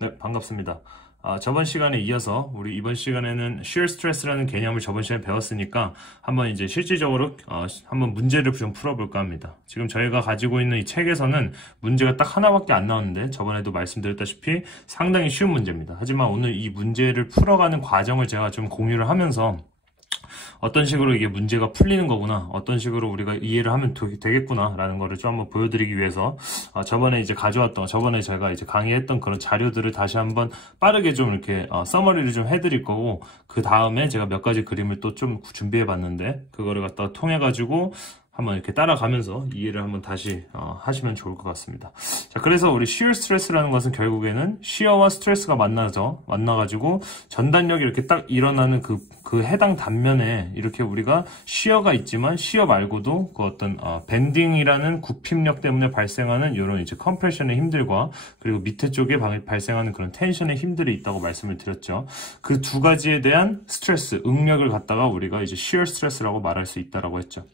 네, 반갑습니다. 저번 시간에 이어서 우리 이번 시간에는 shear stress라는 개념을 저번 시간에 배웠으니까 한번 이제 실질적으로 한번 문제를 좀 풀어볼까 합니다. 지금 저희가 가지고 있는 이 책에서는 문제가 딱 하나밖에 안 나오는데 저번에도 말씀드렸다시피 상당히 쉬운 문제입니다. 하지만 오늘 이 문제를 풀어가는 과정을 제가 좀 공유를 하면서 어떤 식으로 이게 문제가 풀리는 거구나, 어떤 식으로 우리가 이해를 하면 되겠구나 라는 거를 좀 한번 보여드리기 위해서 저번에 이제 저번에 제가 이제 강의했던 그런 자료들을 다시 한번 빠르게 좀 이렇게 서머리를 좀 해드릴 거고, 그 다음에 제가 몇 가지 그림을 또 좀 준비해 봤는데 그거를 갖다가 통해 가지고 한번 이렇게 따라가면서 이해를 한번 다시 하시면 좋을 것 같습니다. 자, 그래서 우리 shear stress라는 것은 결국에는 shear와 스트레스가 만나가지고 전단력이 이렇게 딱 일어나는 그 해당 단면에 이렇게 우리가 shear가 있지만 shear 말고도 그 어떤 밴딩이라는 굽힘력 때문에 발생하는 이런 이제 컴프레션의 힘들과 그리고 밑에 쪽에 발생하는 그런 텐션의 힘들이 있다고 말씀을 드렸죠. 그 두 가지에 대한 스트레스, 응력을 갖다가 우리가 이제 shear stress라고 말할 수 있다라고 했죠.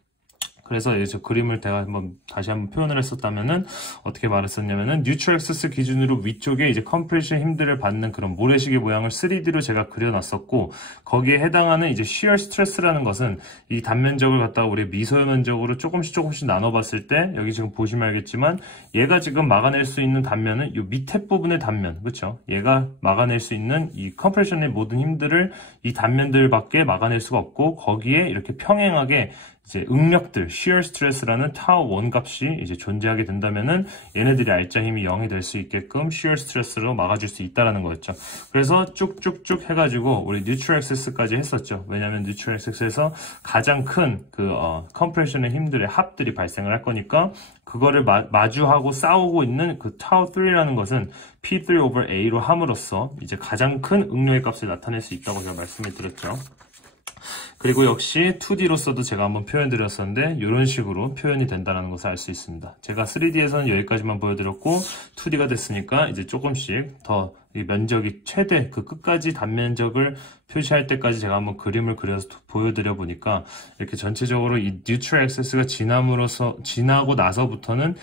그래서 이제 그림을 제가 다시 한번 표현을 했었다면은 어떻게 말했었냐면은 뉴트럴 액세스 기준으로 위쪽에 이제 컴프레션 힘들을 받는 그런 모래시계 모양을 3D로 제가 그려놨었고, 거기에 해당하는 이제 shear stress라는 것은 이 단면적을 갖다가 우리 미소면적으로 조금씩 나눠봤을 때 여기 지금 보시면 알겠지만 얘가 지금 막아낼 수 있는 단면은 이 밑에 부분의 단면, 그렇죠? 얘가 막아낼 수 있는 이 컴프레션의 모든 힘들을 이 단면들밖에 막아낼 수가 없고, 거기에 이렇게 평행하게 이제 응력들, shear stress라는 타워 원값이 이제 존재하게 된다면은 얘네들이 알짜 힘이 0이 될 수 있게끔 shear stress로 막아줄 수 있다라는 거였죠. 그래서 쭉쭉쭉 해가지고 우리 neutral access까지 했었죠. 왜냐하면 neutral access에서 가장 큰 컴프레션의 힘들의 합들이 발생을 할 거니까 그거를 마주하고 싸우고 있는 그 tau 3라는 것은 P3 over A로 함으로써 이제 가장 큰 응력의 값을 나타낼 수 있다고 제가 말씀을 드렸죠. 그리고 역시 2D로서도 제가 한번 표현드렸었는데 이런 식으로 표현이 된다는 것을 알 수 있습니다. 제가 3D에서는 여기까지만 보여드렸고 2D가 됐으니까 이제 조금씩 더 이 면적이 최대 그 끝까지 단면적을 표시할 때까지 제가 한번 그림을 그려서 보여드려 보니까 이렇게 전체적으로 이 뉴트럴 액세스가 지나고 나서부터는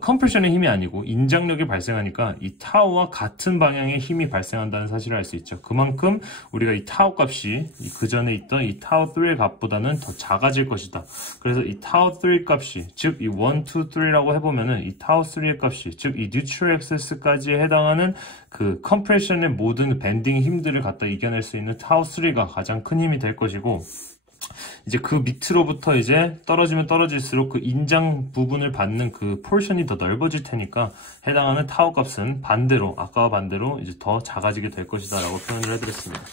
컴프레션의 힘이 아니고 인장력이 발생하니까 이 타우와 같은 방향의 힘이 발생한다는 사실을 알 수 있죠. 그만큼 우리가 이 타우 값이 그 전에 있던 이 타우 3의 값보다는 더 작아질 것이다. 그래서 이 타우 3 값이, 즉 이 1, 2, 3라고 해보면은 이 타우 3의 값이, 즉 이 뉴트럴 액세스까지에 해당하는 그 컴프레션의 모든 밴딩 힘들을 갖다 이겨낼 수 있는 타우 3가 가장 큰 힘이 될 것이고, 이제 그 밑으로부터 이제 떨어지면 떨어질수록 그 인장 부분을 받는 그 포션이 더 넓어질 테니까 해당하는 타워 값은 아까와 반대로 이제 더 작아지게 될 것이다 라고 표현을 해드렸습니다.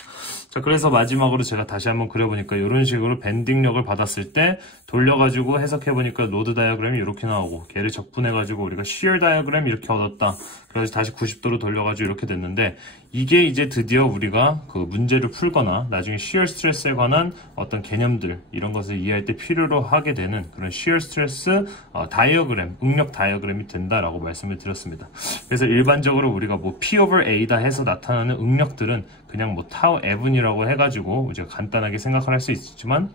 자, 그래서 마지막으로 제가 다시 한번 그려보니까 이런 식으로 밴딩력을 받았을 때 돌려가지고 해석해보니까 로드 다이어그램이 이렇게 나오고, 걔를 적분해가지고 우리가 shear 다이어그램 이렇게 얻었다. 그래서 다시 90도로 돌려가지고 이렇게 됐는데, 이게 이제 드디어 우리가 그 문제를 풀거나 나중에 shear stress에 관한 어떤 개념들, 이런 것을 이해할 때 필요로 하게 되는 그런 shear stress 다이어그램, 응력 다이어그램이 된다라고 말씀을 드렸습니다. 그래서 일반적으로 우리가 뭐 P over A다 해서 나타나는 응력들은 그냥 뭐 타우 에븐이라고 해가지고 우리가 간단하게 생각을 할 수 있지만,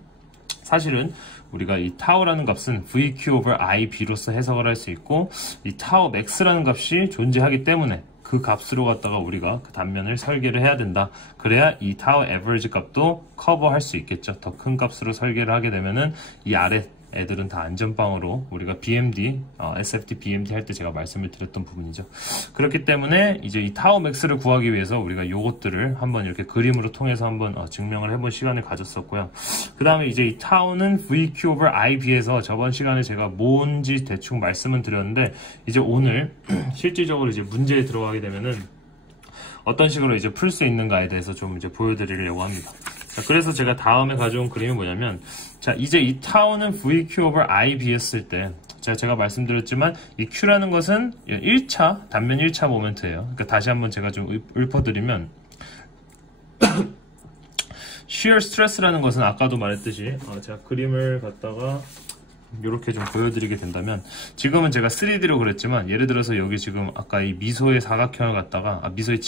사실은 우리가 이 타우라는 값은 VQ over IB로서 해석을 할 수 있고, 이 타우 max라는 값이 존재하기 때문에 그 값으로 갖다가 우리가 그 단면을 설계를 해야 된다. 그래야 이 타우 에버리지 값도 커버할 수 있겠죠. 더 큰 값으로 설계를 하게 되면은 이 아래 애들은 다 안전빵으로 우리가 BMD, SFD, BMD 할 때 제가 말씀을 드렸던 부분이죠. 그렇기 때문에 이제 이 타워 맥스를 구하기 위해서 우리가 요것들을 한번 이렇게 그림으로 통해서 한번 증명을 해본 시간을 가졌었고요. 그 다음에 이제 이 타워는 VQ over IB에서 저번 시간에 제가 뭔지 대충 말씀은 드렸는데, 이제 오늘 실질적으로 이제 문제에 들어가게 되면은 어떤 식으로 이제 풀 수 있는가에 대해서 좀 이제 보여드리려고 합니다. 자, 그래서 제가 다음에 가져온 그림이 뭐냐면, 자, 이제 이 타워는 VQ over IB였을 때, 제가 말씀드렸지만 이 Q라는 것은 1차, 단면 1차 모멘트예요. 그러니까 다시 한번 제가 좀 읊어드리면 shear stress라는 것은 아까도 말했듯이 제가 그림을 갖다가 이렇게 좀 보여드리게 된다면, 지금은 제가 3D로 그랬지만 예를 들어서 여기 지금 아까 이 미소의 사각형을 갖다가 미소의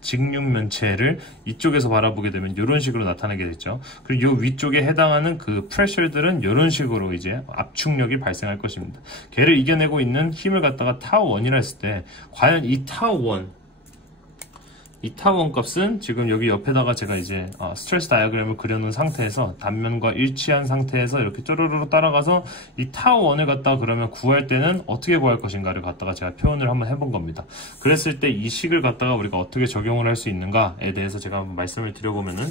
직육면체를 이쪽에서 바라보게 되면 이런 식으로 나타나게 됐죠. 그리고 이 위쪽에 해당하는 그 프레셔들은 이런 식으로 이제 압축력이 발생할 것입니다. 걔를 이겨내고 있는 힘을 갖다가 타워 1이라 했을 때 과연 이 타워 1 이 타워1 값은 지금 여기 옆에다가 제가 이제 스트레스 다이어그램을 그려놓은 상태에서 단면과 일치한 상태에서 이렇게 쪼르르 따라가서 이 타워1을 갖다가 그러면 구할 때는 어떻게 구할 것인가를 갖다가 제가 표현을 한번 해본 겁니다. 그랬을 때 이 식을 갖다가 우리가 어떻게 적용을 할 수 있는가에 대해서 제가 한번 말씀을 드려보면은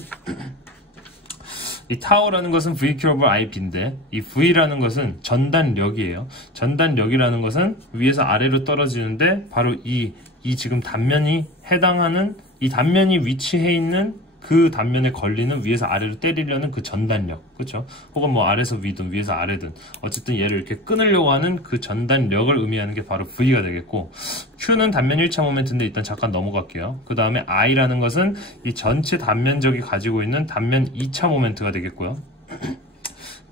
이 타워라는 것은 VQ over IP인데 이 V라는 것은 전단력이에요. 전단력이라는 것은 위에서 아래로 떨어지는데 바로 이 지금 단면이 해당하는 이 단면이 위치해 있는 그 단면에 걸리는 위에서 아래로 때리려는 그 전단력, 그렇죠? 혹은 뭐 아래에서 위든 위에서 아래든 어쨌든 얘를 이렇게 끊으려고 하는 그 전단력을 의미하는 게 바로 V가 되겠고, Q는 단면 1차 모멘트인데 일단 잠깐 넘어갈게요. 그 다음에 I라는 것은 이 전체 단면적이 가지고 있는 단면 2차 모멘트가 되겠고요.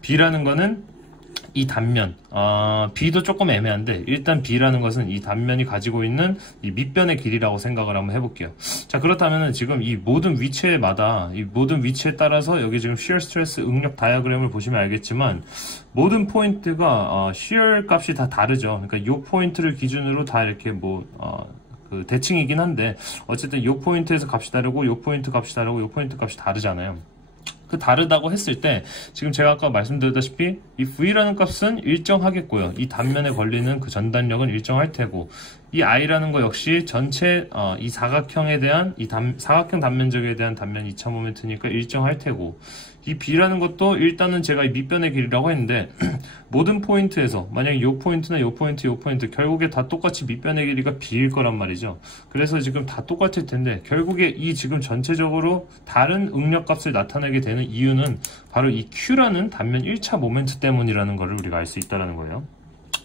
B라는 거는 이 단면, B도 조금 애매한데 일단 B라는 것은 이 단면이 가지고 있는 이 밑변의 길이라고 생각을 한번 해볼게요. 자, 그렇다면은 지금 이 모든 위치에마다 이 모든 위치에 따라서 여기 지금 shear stress 응력 다이어그램을 보시면 알겠지만 모든 포인트가 shear 값이 다 다르죠. 그러니까 이 포인트를 기준으로 다 이렇게 그 대칭이긴 한데 어쨌든 이 포인트에서 값이 다르고 이 포인트 값이 다르고 이 포인트 값이 다르잖아요. 그 다르다고 했을 때 지금 제가 아까 말씀드렸다시피 이 V라는 값은 일정하겠고요. 이 단면에 걸리는 그 전단력은 일정할 테고, 이 I라는 거 역시 전체 이 사각형에 대한 사각형 단면적에 대한 단면 2차 모멘트니까 일정할 테고, 이 B라는 것도 일단은 제가 이 밑변의 길이라고 했는데 모든 포인트에서 만약에 이 포인트나 이 포인트, 이 포인트 결국에 다 똑같이 밑변의 길이가 B일 거란 말이죠. 그래서 지금 다 똑같을 텐데 결국에 이 지금 전체적으로 다른 응력값을 나타내게 되는 이유는 바로 이 Q라는 단면 1차 모멘트 때문이라는 것을 우리가 알 수 있다는 거예요.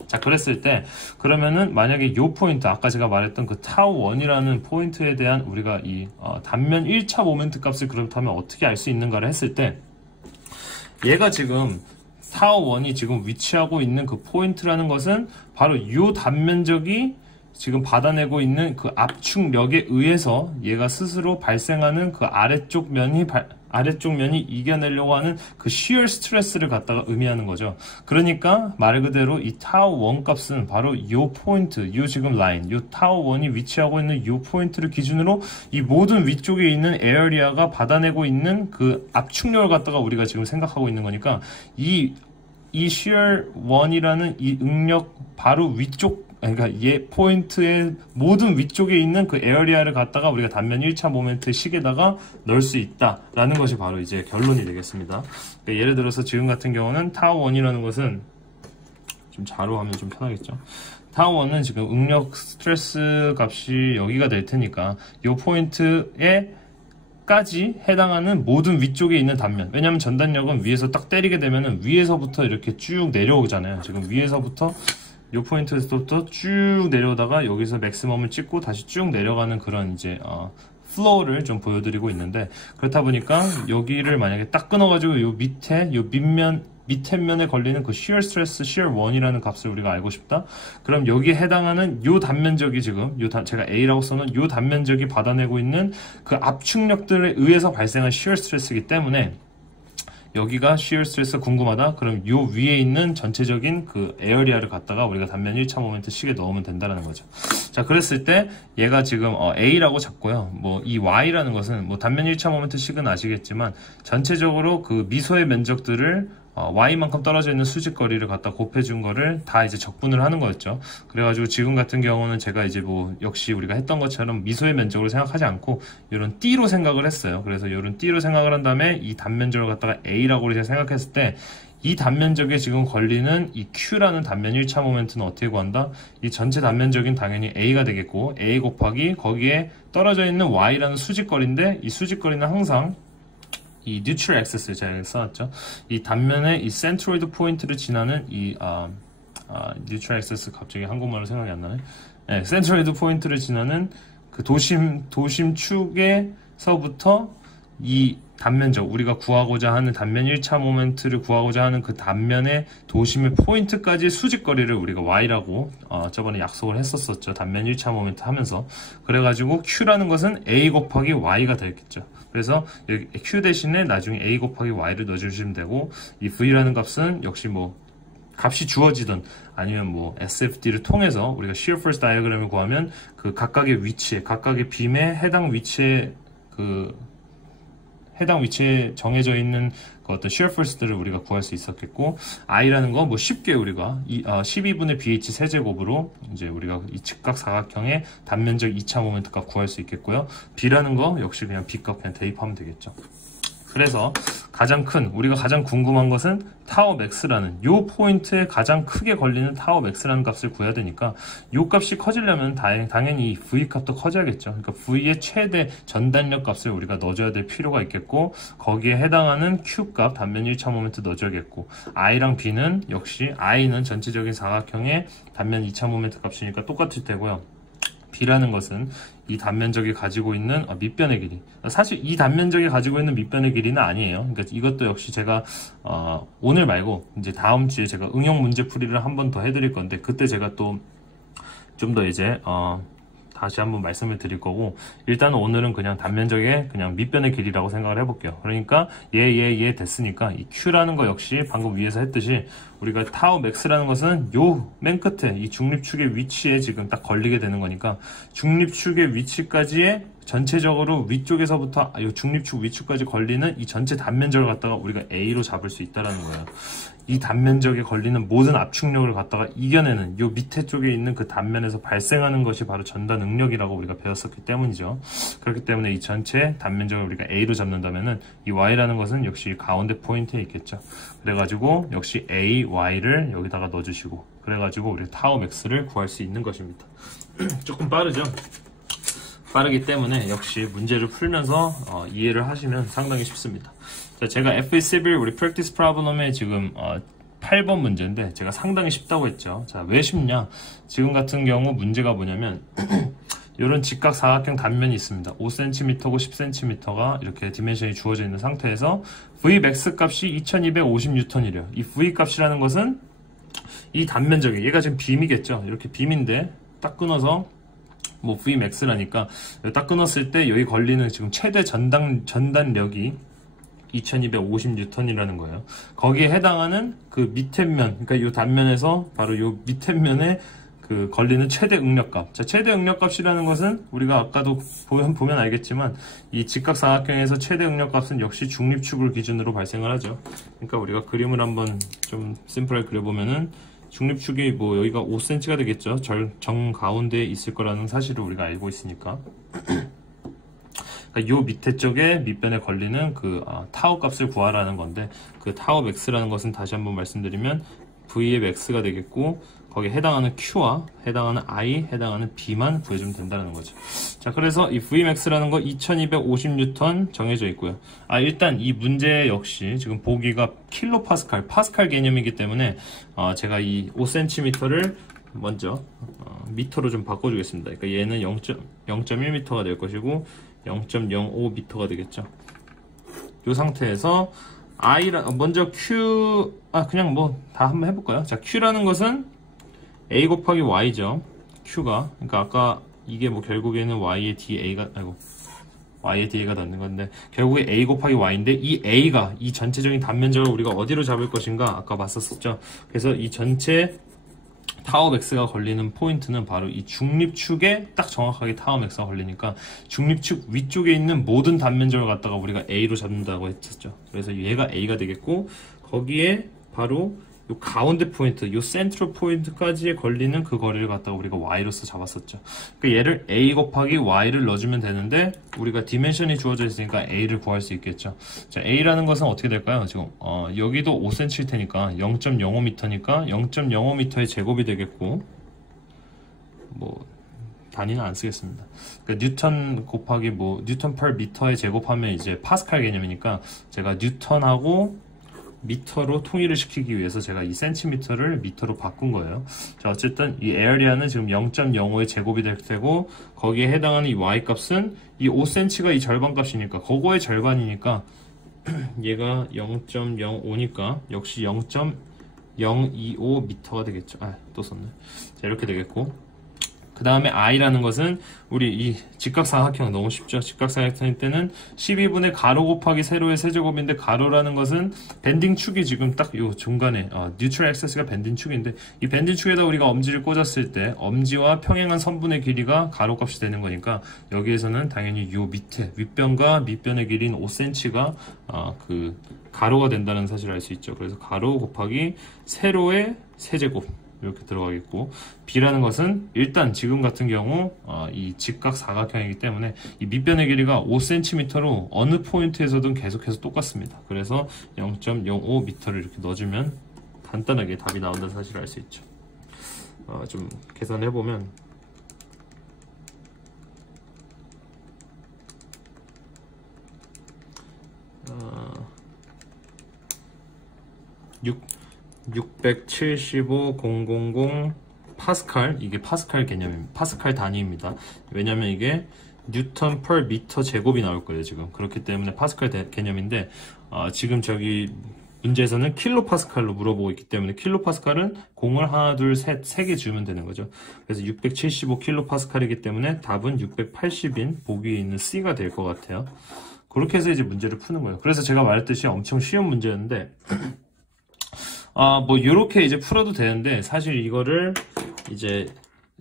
자, 그랬을 때 그러면은 만약에 요 포인트, 아까 제가 말했던 그 타워1이라는 포인트에 대한 우리가 이 단면 1차 모멘트 값을 그렇다면 어떻게 알 수 있는가를 했을 때 얘가 지금 타워1이 지금 위치하고 있는 그 포인트라는 것은 바로 요 단면적이 지금 받아내고 있는 그 압축력에 의해서 얘가 스스로 발생하는 그 아래쪽 면이 이겨내려고 하는 그 shear stress를 갖다가 의미하는 거죠. 그러니까 말 그대로 이 타워1 값은 바로 요 포인트, 요 지금 라인, 요 타워1이 위치하고 있는 요 포인트를 기준으로 이 모든 위쪽에 있는 에어리아가 받아내고 있는 그 압축력을 갖다가 우리가 지금 생각하고 있는 거니까 이 shear 1이라는 이 응력 바로 위쪽, 그러니까 얘 포인트의 모든 위쪽에 있는 그 에어리아를 갖다가 우리가 단면 1차 모멘트 식에다가 넣을 수 있다라는 것이 바로 이제 결론이 되겠습니다. 그러니까 예를 들어서 지금 같은 경우는 타워1이라는 것은 좀 자로 하면 좀 편하겠죠. 타워1은 지금 응력 스트레스 값이 여기가 될 테니까 이 포인트에 까지 해당하는 모든 위쪽에 있는 단면, 왜냐면 전단력은 위에서 딱 때리게 되면은 위에서부터 이렇게 쭉 내려오잖아요. 지금 위에서부터 이 포인트에서부터 쭉 내려오다가 여기서 맥시멈을 찍고 다시 쭉 내려가는 그런 이제 플로우를 좀 보여드리고 있는데, 그렇다 보니까 여기를 만약에 딱 끊어가지고 요 밑에 요 밑에 면에 걸리는 그 shear stress, shear 1이라는 값을 우리가 알고 싶다. 그럼 여기에 해당하는 요 단면적이 지금 제가 A라고 써놓은 요 단면적이 받아내고 있는 그 압축력들에 의해서 발생한 shear stress이기 때문에 여기가 shear stress 궁금하다? 그럼 요 위에 있는 전체적인 그 에어리아를 갖다가 우리가 단면 1차 모멘트 식에 넣으면 된다는 거죠. 자, 그랬을 때 얘가 지금 A라고 잡고요. 뭐 이 Y라는 것은 뭐 단면 1차 모멘트 식은 아시겠지만 전체적으로 그 미소의 면적들을 Y만큼 떨어져 있는 수직거리를 갖다 곱해준 거를 다 이제 적분을 하는 거였죠. 그래가지고 지금 같은 경우는 제가 이제 뭐 역시 우리가 했던 것처럼 미소의 면적으로 생각하지 않고 이런 D로 생각을 했어요. 그래서 이런 D로 생각을 한 다음에 이 단면적을 갖다가 A라고 이제 생각했을 때 이 단면적에 지금 걸리는 이 Q라는 단면 1차 모멘트는 어떻게 구한다? 이 전체 단면적인 당연히 A가 되겠고 A 곱하기 거기에 떨어져 있는 Y라는 수직거리인데 이 수직거리는 항상 이 neutral axis를 제가 써놨죠. 이 단면의 이 센트로이드 포인트를 지나는 이 neutral axis, 갑자기 한국말로 생각이 안 나네. 네, 센트로이드 포인트를 지나는 그 도심 축에서부터 이 단면적, 우리가 구하고자 하는 단면 1차 모멘트를 구하고자 하는 그 단면의 도심의 포인트까지 수직거리를 우리가 Y라고 저번에 약속을 했었었죠. 단면 1차 모멘트 하면서. 그래가지고 Q라는 것은 A 곱하기 Y가 되겠죠. 그래서 여기 Q 대신에 나중에 A 곱하기 Y를 넣어주시면 되고, 이 V라는 값은 역시 뭐 값이 주어지든 아니면 뭐 SFD를 통해서 우리가 shear force 다이어그램을 구하면 그 각각의 위치에, 각각의 빔의 해당 위치에 정해져 있는 그 어떤 shear force들을 우리가 구할 수 있었겠고, I라는 거 뭐 쉽게 우리가 12분의 BH 세제곱으로 이제 우리가 이 직각 사각형의 단면적 2차 모멘트 값 구할 수 있겠고요. B라는 거 역시 그냥 B 값 그냥 대입하면 되겠죠. 그래서 우리가 가장 궁금한 것은 타워 맥스라는 요 포인트에 가장 크게 걸리는 타워 맥스라는 값을 구해야 되니까 요 값이 커지려면 당연히 이 V 값도 커져야겠죠. 그러니까 V의 최대 전단력 값을 우리가 넣어줘야 될 필요가 있겠고, 거기에 해당하는 Q 값, 단면 1차 모멘트 넣어줘야겠고, I랑 B는 역시 I는 전체적인 사각형의 단면 2차 모멘트 값이니까 똑같을 테고요. B라는 것은 이 단면적이 가지고 있는 밑변의 길이. 사실 이 단면적이 가지고 있는 밑변의 길이는 아니에요. 그러니까 이것도 역시 제가 오늘 말고 이제 다음 주에 제가 응용 문제 풀이를 한 번 더 해드릴 건데, 그때 제가 또 좀 더 이제 다시 한번 말씀을 드릴 거고, 일단 오늘은 그냥 단면적의 그냥 밑변의 길이라고 생각을 해볼게요. 그러니까 얘 됐으니까 이 Q라는 거 역시 방금 위에서 했듯이 우리가 타워 맥스라는 것은 요 맨 끝에 이 중립축의 위치에 지금 딱 걸리게 되는 거니까, 중립축의 위치까지의 전체적으로 위쪽에서부터 이 중립축 위축까지 걸리는 이 전체 단면적을 갖다가 우리가 A로 잡을 수 있다라는 거예요. 이 단면적에 걸리는 모든 압축력을 갖다가 이겨내는 요 밑에 쪽에 있는 그 단면에서 발생하는 것이 바로 전단 응력이라고 우리가 배웠었기 때문이죠. 그렇기 때문에 이 전체 단면적을 우리가 A로 잡는다면은 이 Y라는 것은 역시 가운데 포인트에 있겠죠. 그래가지고 역시 A, Y를 여기다가 넣어주시고, 그래가지고 우리 타워 맥스를 구할 수 있는 것입니다. 조금 빠르죠? 빠르기 때문에 역시 문제를 풀면서 이해를 하시면 상당히 쉽습니다. 자, 제가 F11 우리 practice problem에 지금 8번 문제인데 제가 상당히 쉽다고 했죠. 자, 왜 쉽냐? 지금 같은 경우 문제가 뭐냐면 이런 직각 사각형 단면이 있습니다. 5cm고 10cm가 이렇게 디멘션이 주어져 있는 상태에서 Vmax 값이 2250N이래요. 이 V 값이라는 것은 이 단면적이, 얘가 지금 빔이겠죠. 이렇게 빔인데 딱 끊어서 뭐 Vmax라니까 딱 끊었을 때 여기 걸리는 지금 최대 전단력이 2250N이라는 거예요. 거기에 해당하는 그 밑에 면, 그러니까 이 단면에서 바로 이 밑에 면에 그 걸리는 최대 응력값. 자, 최대 응력값이라는 것은 우리가 아까도 보면 알겠지만 이 직각사각형에서 최대 응력값은 역시 중립축을 기준으로 발생을 하죠. 그러니까 우리가 그림을 한번 좀 심플하게 그려보면은 중립축이 뭐 여기가 5cm가 되겠죠. 정 가운데에 있을 거라는 사실을 우리가 알고 있으니까. 요 밑에 쪽에 밑변에 걸리는 그 타워 값을 구하라는 건데, 그 타워 맥스라는 것은 다시 한번 말씀드리면 V의 맥스가 되겠고, 거기에 해당하는 Q와 해당하는 I, 해당하는 B만 구해주면 된다는 거죠. 자, 그래서 이 Vmax라는 거 2250N 정해져 있고요. 일단 이 문제 역시 지금 보기가 킬로파스칼, 파스칼 개념이기 때문에 제가 이 5cm를 먼저 미터로 좀 바꿔주겠습니다. 그러니까 얘는 0.1m가 될 것이고 0.05m가 되겠죠. 이 상태에서 먼저 Q, 그냥 뭐 다 한번 해볼까요? 자, Q라는 것은 A 곱하기 Y죠. Q가. 그러니까 아까 이게 뭐 결국에는 Y의 DA가, Y의 DA가 닿는 건데, 결국에 A 곱하기 Y인데, 이 A가, 이 전체적인 단면적을 우리가 어디로 잡을 것인가? 아까 봤었죠. 그래서 이 전체 타워 맥스가 걸리는 포인트는 바로 이 중립축에 딱 정확하게 타워 맥스가 걸리니까 중립축 위쪽에 있는 모든 단면적을 갖다가 우리가 A로 잡는다고 했었죠. 그래서 얘가 A가 되겠고, 거기에 바로 요 가운데 포인트, 요 센트럴 포인트까지에 걸리는 그 거리를 갖다가 우리가 Y로서 잡았었죠. 그러니까 얘를 A 곱하기 Y를 넣어주면 되는데, 우리가 디멘션이 주어져 있으니까 A를 구할 수 있겠죠. 자, A라는 것은 어떻게 될까요? 지금, 여기도 5cm일 테니까 0.05m니까 0.05m의 제곱이 되겠고, 뭐, 단위는 안 쓰겠습니다. 그러니까 뉴턴 곱하기 뉴턴 per 미터의 제곱하면 이제 파스칼 개념이니까 제가 뉴턴하고 미터로 통일을 시키기 위해서 제가 이 센티미터를 미터로 바꾼 거예요. 자, 어쨌든 이 에어리아는 지금 0.05의 제곱이 될 테고, 거기에 해당하는 이 y 값은 이 5cm가 이 절반 값이니까 그거의 절반이니까 얘가 0.05니까 역시 0.025m가 되겠죠. 또 썼네. 자, 이렇게 되겠고, 그 다음에 i라는 것은 우리 이 직각삼각형 너무 쉽죠. 직각삼각형일 때는 12분의 가로 곱하기 세로의 세제곱인데 가로라는 것은 밴딩 축이 지금 딱 요 중간에 뉴트럴 액세스가 밴딩 축인데 이 밴딩 축에다 우리가 엄지를 꽂았을 때 엄지와 평행한 선분의 길이가 가로 값이 되는 거니까 여기에서는 당연히 요 밑에 윗변과 밑변의 길이인 5cm가 그 가로가 된다는 사실을 알 수 있죠. 그래서 가로 곱하기 세로의 세제곱 이렇게 들어가겠고 b라는 것은 일단 지금 같은 경우 이 직각 사각형이기 때문에 이 밑변의 길이가 5cm로 어느 포인트에서든 계속해서 똑같습니다. 그래서 0.05m를 이렇게 넣어주면 간단하게 답이 나온다는 사실을 알 수 있죠. 좀 계산해보면 675,000 파스칼, 이게 파스칼 개념입니다. 파스칼 단위입니다. 왜냐면 이게 뉴턴 per 미터 제곱이 나올 거예요, 지금. 그렇기 때문에 파스칼 개념인데, 지금 저기 문제에서는 킬로파스칼로 물어보고 있기 때문에 킬로파스칼은 공을 하나, 둘, 셋, 3개 주면 되는 거죠. 그래서 675 킬로파스칼이기 때문에 답은 680인 보기에 있는 C가 될 것 같아요. 그렇게 해서 이제 문제를 푸는 거예요. 그래서 제가 말했듯이 엄청 쉬운 문제였는데, 뭐, 요렇게 이제 풀어도 되는데, 사실 이거를 이제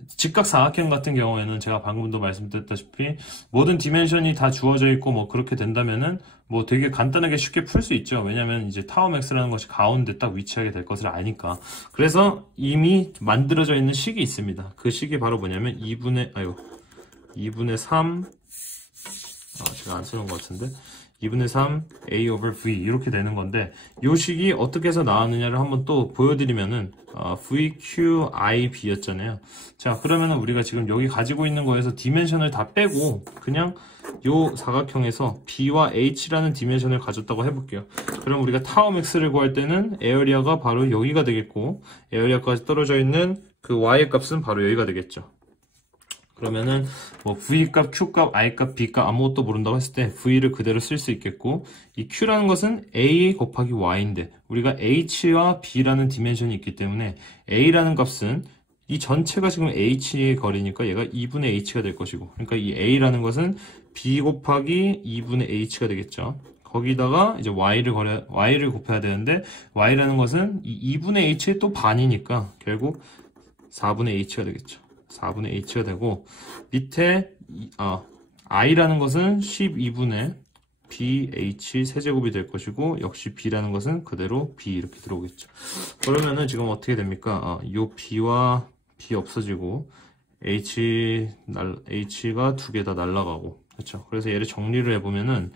직각사각형 같은 경우에는 제가 방금도 말씀드렸다시피 모든 디멘션이 다 주어져 있고 뭐 그렇게 된다면은 뭐 되게 간단하게 쉽게 풀 수 있죠. 왜냐면 이제 타워 맥스라는 것이 가운데 딱 위치하게 될 것을 아니까. 그래서 이미 만들어져 있는 식이 있습니다. 그 식이 바로 뭐냐면 2분의 3, 제가 안 쓰는 것 같은데 2분의 3 a over v 이렇게 되는 건데 이 식이 어떻게 해서 나왔느냐를 한번 또 보여드리면은 v, q, i, b였잖아요. 자, 그러면은 우리가 지금 여기 가지고 있는 거에서 디멘션을 다 빼고 그냥 요 사각형에서 b와 h라는 디멘션을 가졌다고 해볼게요. 그럼 우리가 타워 맥스를 구할 때는 에어리아가 바로 여기가 되겠고 에어리아까지 떨어져 있는 그 y의 값은 바로 여기가 되겠죠. 그러면은 뭐 V값, Q값, I값, B값 아무것도 모른다고 했을 때 V를 그대로 쓸 수 있겠고 이 Q라는 것은 A 곱하기 Y인데 우리가 H와 B라는 디멘션이 있기 때문에 A라는 값은 이 전체가 지금 H의 거리니까 얘가 2분의 H가 될 것이고 그러니까 이 A라는 것은 B 곱하기 2분의 H가 되겠죠. 거기다가 이제 Y를 곱해야 되는데 Y라는 것은 이 2분의 H의 또 반이니까 결국 4분의 H가 되겠죠. 4분의 H가 되고 밑에 I라는 것은 12분의 BH 세제곱이 될 것이고 역시 B라는 것은 그대로 B 이렇게 들어오겠죠. 그러면은 지금 어떻게 됩니까? 요 B와 B 없어지고 H가 두 개 다 날라가고 그렇죠. 그래서 얘를 정리를 해보면은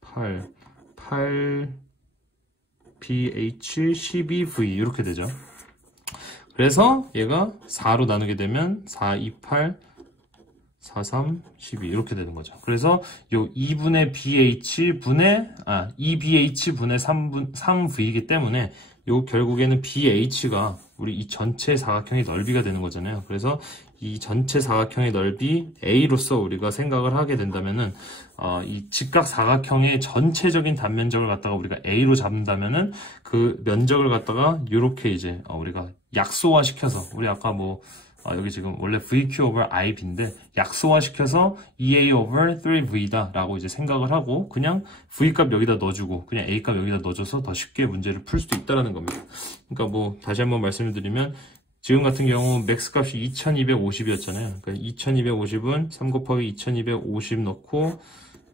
8 BH 12V 이렇게 되죠. 그래서 얘가 4로 나누게 되면 4, 2, 8, 4, 3, 12 이렇게 되는 거죠. 그래서 요 2분의 BH 분의 2BH 분의 3V이기 때문에 요 결국에는 BH가 우리 이 전체 사각형의 넓이가 되는 거잖아요. 그래서 이 전체 사각형의 넓이 A로서 우리가 생각을 하게 된다면은 이 직각 사각형의 전체적인 단면적을 갖다가 우리가 A로 잡는다면은 그 면적을 갖다가 이렇게 이제 우리가 약소화 시켜서 우리 아까 뭐 여기 지금 원래 VQ over IB인데 약소화 시켜서 2A over 3V다 라고 이제 생각을 하고 그냥 V값 여기다 넣어주고 그냥 A값 여기다 넣어줘서 더 쉽게 문제를 풀 수도 있다라는 겁니다. 그러니까 뭐 다시 한번 말씀을 드리면 지금 같은 경우 맥스 값이 2250이었잖아요. 그러니까 2250은 3 곱하기 2250 넣고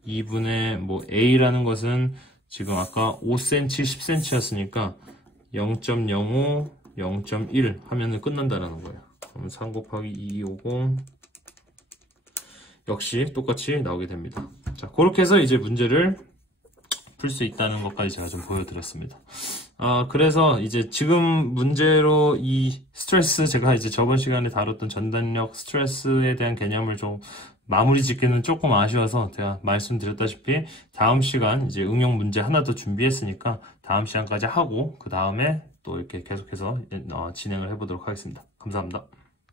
2분의 뭐 A라는 것은 지금 아까 5cm, 10cm였으니까 0.05, 0.1 하면은 끝난다라는 거예요. 그럼 3 곱하기 2250 역시 똑같이 나오게 됩니다. 자, 그렇게 해서 이제 문제를 풀 수 있다는 것까지 제가 좀 보여드렸습니다. 그래서 이제 지금 문제로 이 스트레스 제가 이제 저번 시간에 다뤘던 전단력 스트레스에 대한 개념을 좀 마무리 짓기는 조금 아쉬워서 제가 말씀드렸다시피 다음 시간 이제 응용 문제 하나 더 준비했으니까 다음 시간까지 하고 그 다음에 또 이렇게 계속해서 진행을 해보도록 하겠습니다. 감사합니다.